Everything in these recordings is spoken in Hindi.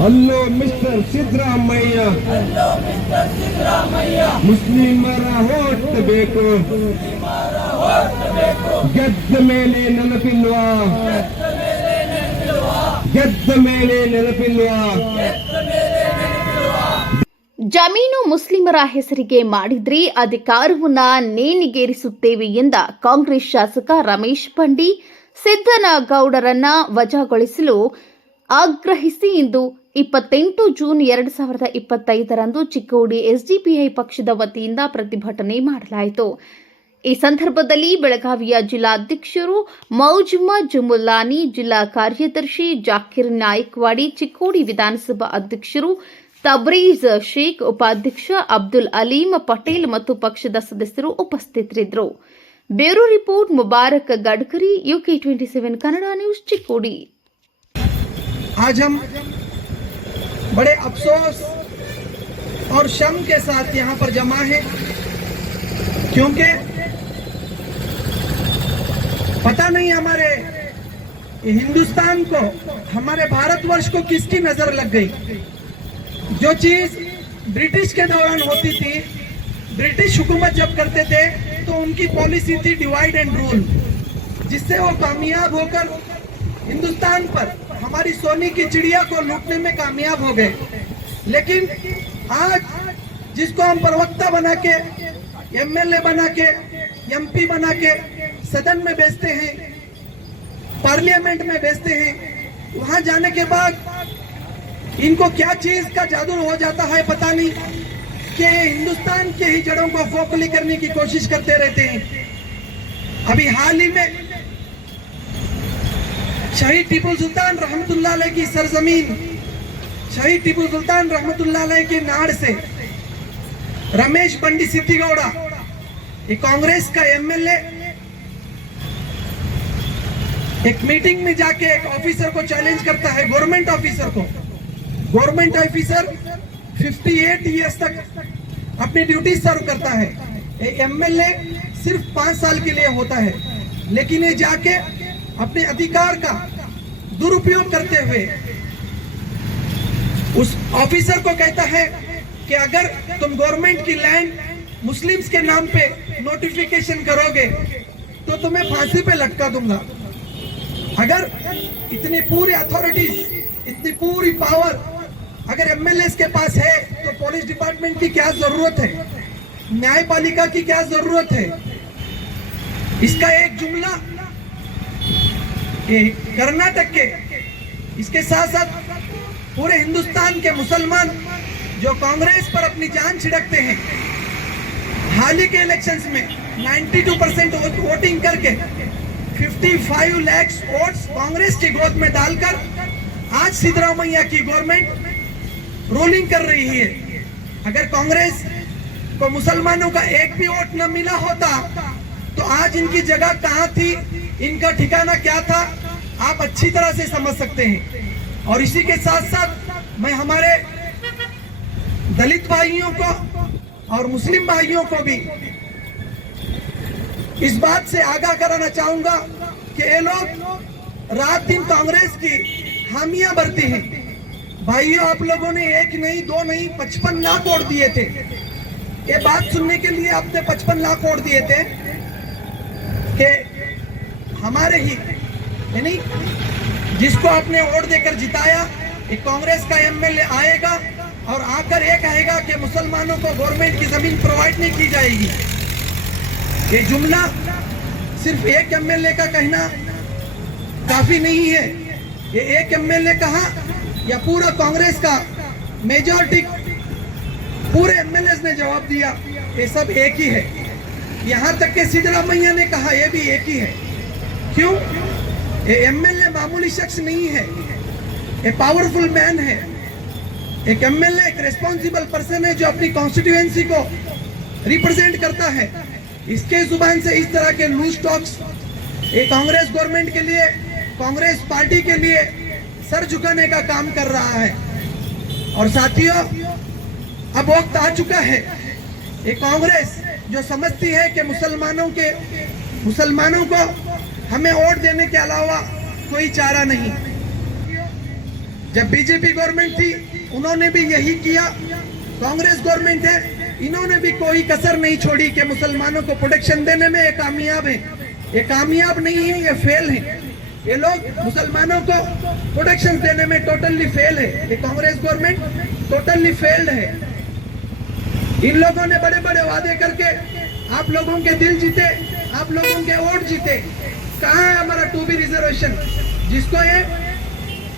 ಹಲೋ ಮಿಸ್ಟರ್ ಸಿದ್ದರಾಮಯ್ಯ, ಮುಸ್ಲಿಮರ ಹೋಟ್ ಬೇಕು, ಗೆದ್ದ ಮೇಲೆ ನೆನಪಿಲ್ವಾ, ಗೆದ್ದ ಮೇಲೆ ನೆನಪಿಲ್ವಾ. ಜಮೀನು ಮುಸ್ಲಿಮರ ಹೆಸರಿಗೆ ಮಾಡಿದ್ರೆ ಅಧಿಕಾರವನ್ನ ನೇಣಿಗೇರಿಸುತ್ತೇವೆ ಎಂದ ಕಾಂಗ್ರೆಸ್ ಶಾಸಕ ರಮೇಶ್ ಬಂಡಿ ಸಿದ್ದನಗೌಡರನ್ನ ವಜಾಗೊಳಿಸಲು ಆಗ್ರಹಿಸಿ ಇಂದು 28 ಜೂನ್ 2025ರಂದು ಚಿಕ್ಕೋಡಿ ಎಸ್ಡಿಪಿಐ ಪಕ್ಷದ ವತಿಯಿಂದ ಪ್ರತಿಭಟನೆ ಮಾಡಲಾಯಿತು. ಈ ಸಂದರ್ಭದಲ್ಲಿ ಬೆಳಗಾವಿಯ ಜಿಲ್ಲಾಧ್ಯಕ್ಷರು ಮೌಜುಮದ್ ಮುಲ್ಲಾನಿ, ಜಿಲ್ಲಾ ಕಾರ್ಯದರ್ಶಿ ಜಾಕಿರ್ ನಾಯಕ್ವಾಡಿ, ಚಿಕ್ಕೋಡಿ ವಿಧಾನಸಭಾ ಅಧ್ಯಕ್ಷರು ತಬ್ರೀಜ್ ಶೇಖ್, ಉಪಾಧ್ಯಕ್ಷ ಅಬ್ದುಲ್ ಅಲೀಂ ಪಟೇಲ್ ಮತ್ತು ಪಕ್ಷದ ಸದಸ್ಯರು ಉಪಸ್ಥಿತರಿದ್ದರು. Bureau report Mubarak Gadkari, UK27 Kannada news, Chikkodi. आज हम बड़े अफसोस और शर्म के साथ यहाँ पर जमा हैं, क्योंकि पता नहीं हमारे हिंदुस्तान को, हमारे भारतवर्ष को किसकी नजर लग गई. जो चीज ब्रिटिश के दौरान होती थी, ब्रिटिश हुकूमत जब करते थे तो उनकी पॉलिसी थी डिवाइड एंड रूल, जिससे वो कामयाब होकर हिंदुस्तान पर हमारी सोने की चिड़िया को लूटने में कामयाब हो गए. लेकिन आज जिसको हम प्रवक्ता बना के, MLA बना के, MP बना के सदन में भेजते हैं, पार्लियामेंट में भेजते हैं, वहां जाने के बाद इनको क्या चीज का जादू हो जाता है पता नहीं, कि हिंदुस्तान के ही जड़ों को खोखली करने की कोशिश करते रहते हैं. अभी हाल ही में शहीद टीपू सुल्तान रहमतुल्लाह अलैह की सरजमीन, शहीद टीपू सुल्तान रहमतुल्लाह अलैह के नाड़ से रमेश बंडी सिद्धिगौड़ा, ये कांग्रेस का MLA, एक मीटिंग में जाके एक ऑफिसर को चैलेंज करता है, गवर्नमेंट ऑफिसर को. गवर्नमेंट ऑफिसर 58 इयर्स तक अपनी ड्यूटी सर्व करता है. एक MLA सिर्फ 5 साल के लिए होता है, लेकिन ये जाके अपने अधिकार का दुरुपयोग करते हुए उस ऑफिसर को कहता है कि अगर तुम गवर्नमेंट की लैंड मुस्लिम्स के नाम पे नोटिफिकेशन करोगे तो तुम्हें फांसी पे लटका दूंगा. अगर इतनी पूरी अथॉरिटीज, इतनी पूरी पावर अगर MLA के पास है तो पुलिस डिपार्टमेंट की क्या जरूरत है, न्यायपालिका की क्या जरूरत है. इसका एक जुमला कर्नाटक के, इसके साथ साथ पूरे हिंदुस्तान के मुसलमान जो कांग्रेस पर अपनी जान छिड़कते हैं, हाल ही के इलेक्शंस में 92% वोटिंग करके 55 लाख वोट्स कांग्रेस की गोद में डालकर आज सिद्धरामैया की गवर्नमेंट रूलिंग कर रही है. अगर कांग्रेस को मुसलमानों का एक भी वोट न मिला होता तो आज इनकी जगह कहां थी, इनका ठिकाना क्या था, आप अच्छी तरह से समझ सकते हैं. और इसी के साथ साथ मैं हमारे दलित भाइयों को और मुस्लिम भाइयों को भी इस बात से आगाह कराना चाहूंगा कि ये लोग रात दिन कांग्रेस की हामियां भरती हैं. भाइयों, आप लोगों ने 1 नहीं 2 नहीं 55 लाख वोट दिए थे. ये बात सुनने के लिए आपने 55 लाख वोट दिए थे कि हमारे ही, यानी जिसको आपने वोट देकर जिताया, एक कांग्रेस का MLA आएगा और आकर ये कहेगा कि मुसलमानों को गवर्नमेंट की जमीन प्रोवाइड नहीं की जाएगी. ये जुमला सिर्फ एक MLA का कहना काफी नहीं है. ये एक MLA कहा या पूरा कांग्रेस का मेजॉरिटी, पूरे MLAs ने जवाब दिया, ये सब एक ही है. यहाँ तक के सिद्धरामैया ने कहा ये भी एक ही है. क्यों? ये MLA मामूली शख्स नहीं है, ये पावरफुल मैन है. एक MLA एक रिस्पॉन्सिबल पर्सन है जो अपनी कॉन्स्टिट्यूएंसी को रिप्रेजेंट करता है. इसके जुबान से इस तरह के लूज टॉक्स ये कांग्रेस गवर्नमेंट के लिए, कांग्रेस पार्टी के लिए सर झुकाने का काम कर रहा है. और साथियों, अब वक्त आ चुका है, ये कांग्रेस जो समझती है कि मुसलमानों को हमें वोट देने के अलावा कोई चारा नहीं. जब बीजेपी गवर्नमेंट थी उन्होंने भी यही किया। कांग्रेस गवर्नमेंट है, इन्होंने भी कोई कसर नहीं छोड़ी कि मुसलमानों को प्रोटेक्शन देने में ये कामयाब है। ये कामयाब नहीं है, ये फेल है। ये लोग मुसलमानों को प्रोटेक्शन देने में टोटली फेल है। ये कांग्रेस गवर्नमेंट टोटली फेल्ड है। इन लोगों ने बड़े बड़े वादे करके आप लोगों के दिल जीते, आप लोगों के वोट जीते। कहाँ है हमारा 2B रिजर्वेशन, जिसको ये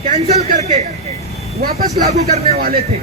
कैंसिल करके वापस लागू करने वाले थे।